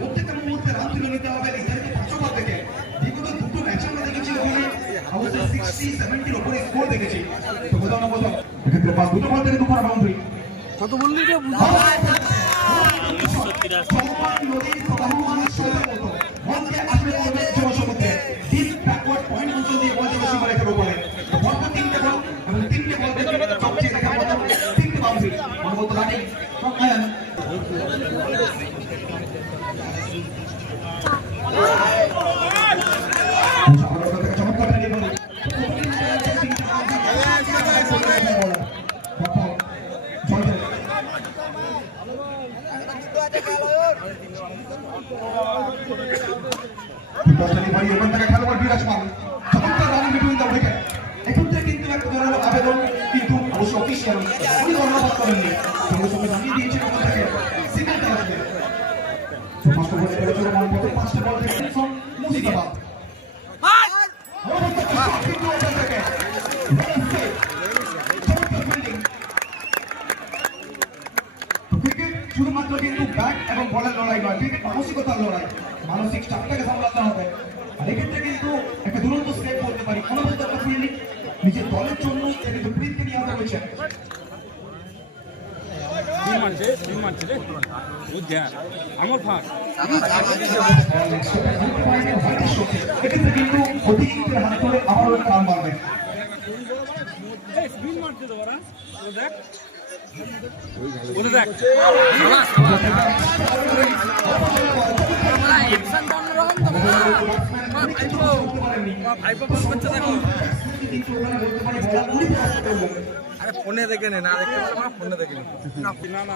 প্রত্যেকটা মুহূর্তে রান তুলে নিতে হবে নির্ধারিত পঞ্চম থেকে বিগত দুটো ম্যাচে আমরা দেখেছি ওখানে হাউসে সিক্সটি সেভেন্টির ওপরে স্কোর দেখেছি তো কোথাও না কোথাও এক্ষেত্রে পাঁচ দুটো বল থেকে দুটো বাউন্ডারি কত বললি রে? উনিশশো নদীর প্রবাহমান স্রোতের মতো বলকে আসলে কিন্তু অবশ্য অফিসিয়াল উনি ধন্যবাদ করেননি সঙ্গে সঙ্গে জানিয়ে দিয়েছেন ওখান থেকে সিগন্যালটা আসবে তো পাঁচটা বলে খেলেছিল মান পথে পাঁচটা বল থেকে ফ্রম মানসিকতার লড়াই, মানসিক চাপটাকে কিন্তু একটা দুরন্ত স্টেপ পারি। নিজের দলের জন্য কিন্তু প্রীতকে নিয়ে আসা হয়েছে তিন মারছে তিন মারছে রে বুঝছে আমার ফাঁক এক্ষেত্রে কিন্তু অতিরিক্তের হাত ধরে আবারও একটা রান মারবে স্পিন মারছে তো ওরা ও দেখ ওরে দেখ ভাইপো ফোন করছে দেখো আরে ফোনে দেখে নে না দেখে ফোনে দেখে নে। না না না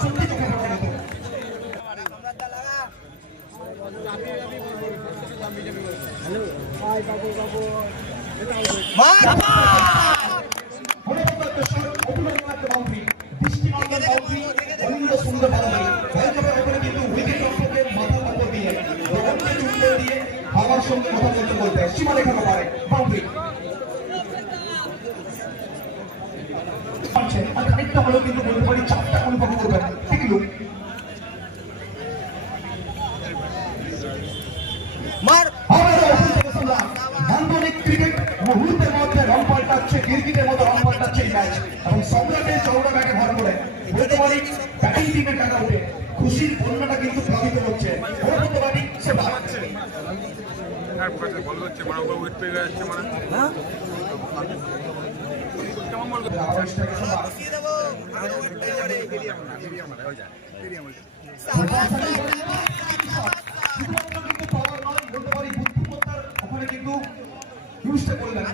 সত্যি চোখে পড়ার মতো। মনে বাবার সঙ্গে কথা বলতে বলতে সীমারেখার পারে বাউন্ডারি আর খানিকটা হলেও কিন্তু বলতে পারি চাপটা অনুভব আর পাশে বল হচ্ছে মানে ওপর উইট পেয়ে যাচ্ছে মানে। হ্যাঁ? কেমন বল আবার স্ট্রাইকে শুনলাম শুধুমাত্র কিন্তু পাওয়ার নয় বলতে পারি বুদ্ধিমত্তার ওখানে কিন্তু ইউজটা করলেন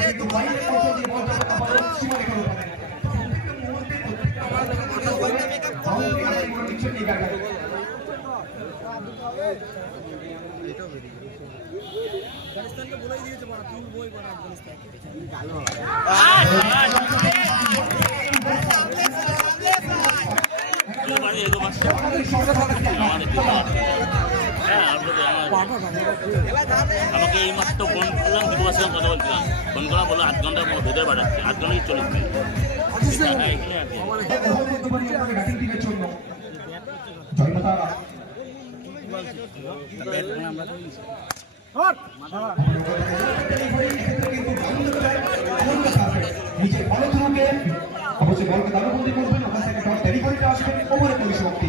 কিন্তু বাইরে কৌশল দিয়ে বল যাবে আবারও সীমারেখার উপরে প্রত্যেকটা মুহূর্তে প্রত্যেকটা বল যাবে বাউন্ডারি বাড়ি আমার আমাকে এই মাত্র ফোন করলাম দুটো মাসের কথা বলছিলাম। ফোন করা বলো আধ ঘণ্টার ভেতরে পাঠাচ্ছে আধ ঘণ্টা চল্লিশ মিনিট। হ্যাঁ, এখানে আছে বলতে পারি আমাদের ব্যাটিং টিমের জন্য জয় মাতা নিচে বল ধরবে অবশ্যই বলকে দারুবন্দি করবেন। ওখান থেকে ডট ডেলিভারিটা আসবে ওভারে পরিসমাপ্তি।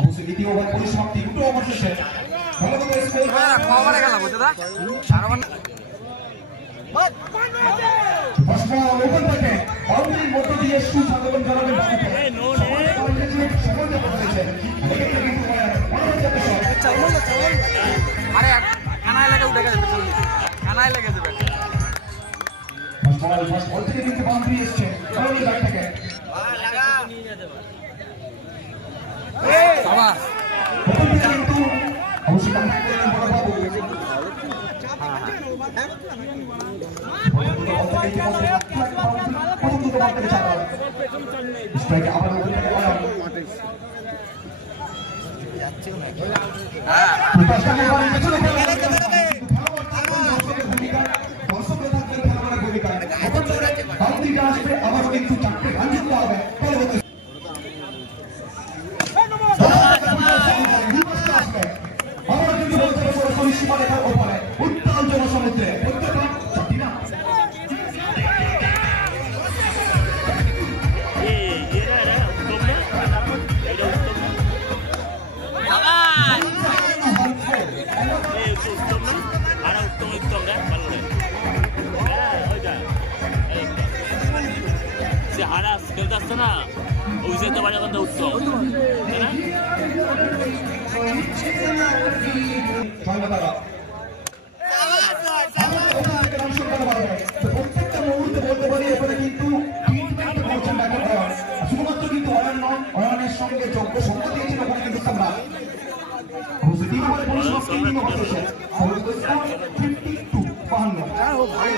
অবশ্যই দ্বিতীয় ওভার পরিসমাপ্তি। দুটো ওভার শেষে। ভালো করে স্কোর বুঝতে দা সারা থেকে মধ্য দিয়ে সুস্বাগতম জানাবেন। স্ট্রাইকে আবার ওপর থেকে আসবে, আবারও কিন্তু চারটে রান জিততে হবে। পরবর্তী আবারও কিন্তু বলতে সরাসরি সীমারেখার ওপারে, সে হারা খেলতে আসছে না ওই যে তো হবে। প্রত্যেকটা মুহূর্তে বলতে পারি এখানে কিন্তু ব্যাটার অয়ন। শুধুমাত্র কিন্তু সঙ্গে যোগ্য সঙ্গ ওখানে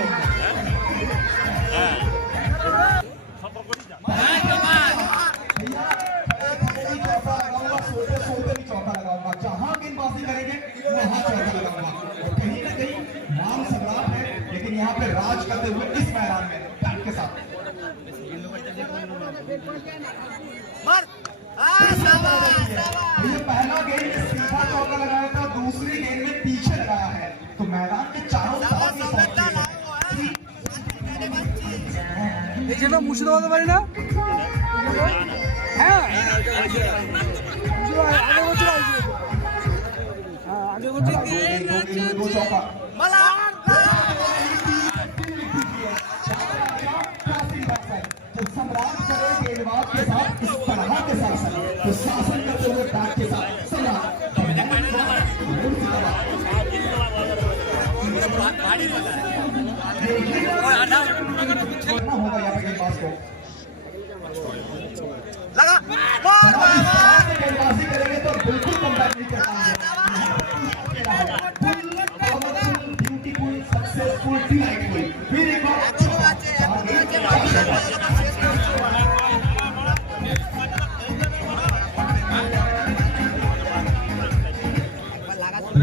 करते हुए इस मैदान में बैट के साथ। ये पहला गेंद सीधा चौका लगाया था दूसरी गेंद में पीछे लगाया है। तो मैदान के चारों तरफ़ ये पहुँची है।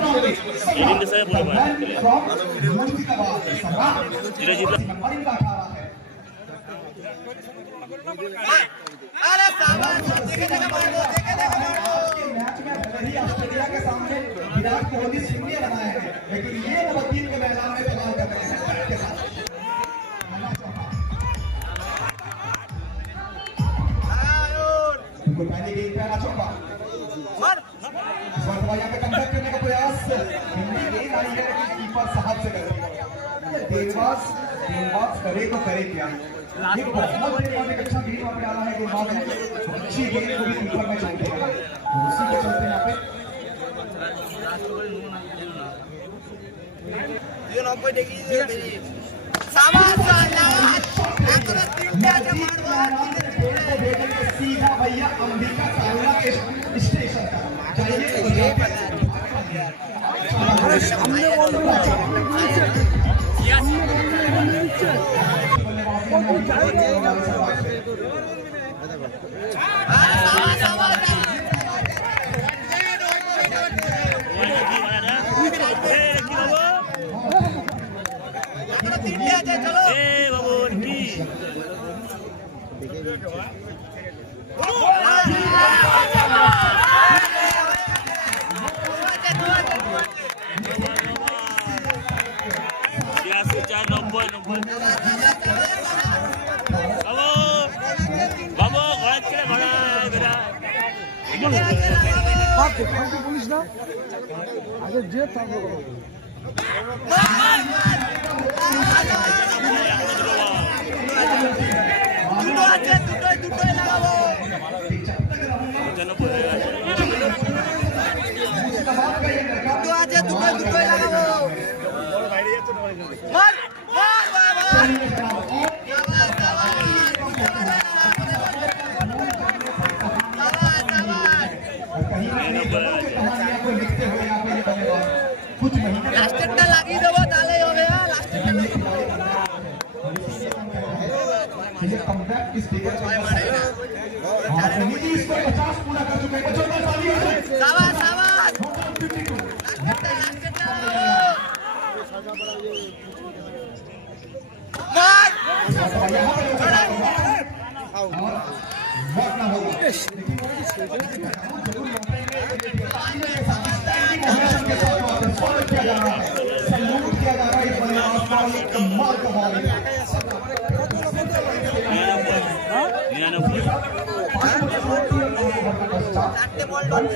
नॉर्वे এদিন से बोलो भाई। फ्रॉम मुर्शिदाबाद सम्राट এটা জিতলো नंबर इनका 18 है मैच में भले ही ऑस्ट्रेलिया के सामने विराट कोहली शून्य बनाए हैं लेकिन ये नवदीप के मैदान में बदलाव कर रहे हैं पहले गेंद पहला चौका यहाँ पे कमबैक करने का प्रयास हिंदी गेंद आई है लेकिन कीपर साहब से कर ये गेंदबाज गेंदबाज करे तो करे क्या ये बहुत गेंदबाज एक अच्छा गेंद वहाँ पे डाला है गेंदबाज ने अच्छी गेंद को भी कीपर में हैं तो उसी के चलते यहाँ पे सीधा भैया अंबिका कावड़ा के स्टेशन तक जाइए চায় নব্বই নব্বই বাবু বাবু ঘোড়া ছেড়ে ঘোড়ায় বেড়ায় দুটোই দুটোই লাগাবো। इस फिगर को और समिति इसको 50 पूरा कर चुके हैं बच्चों का ताली है सावास सावास होटल पिटी को मार और वॉक ना होगा लेकिन जरूर लौटाएंगे दे बॉल डॉन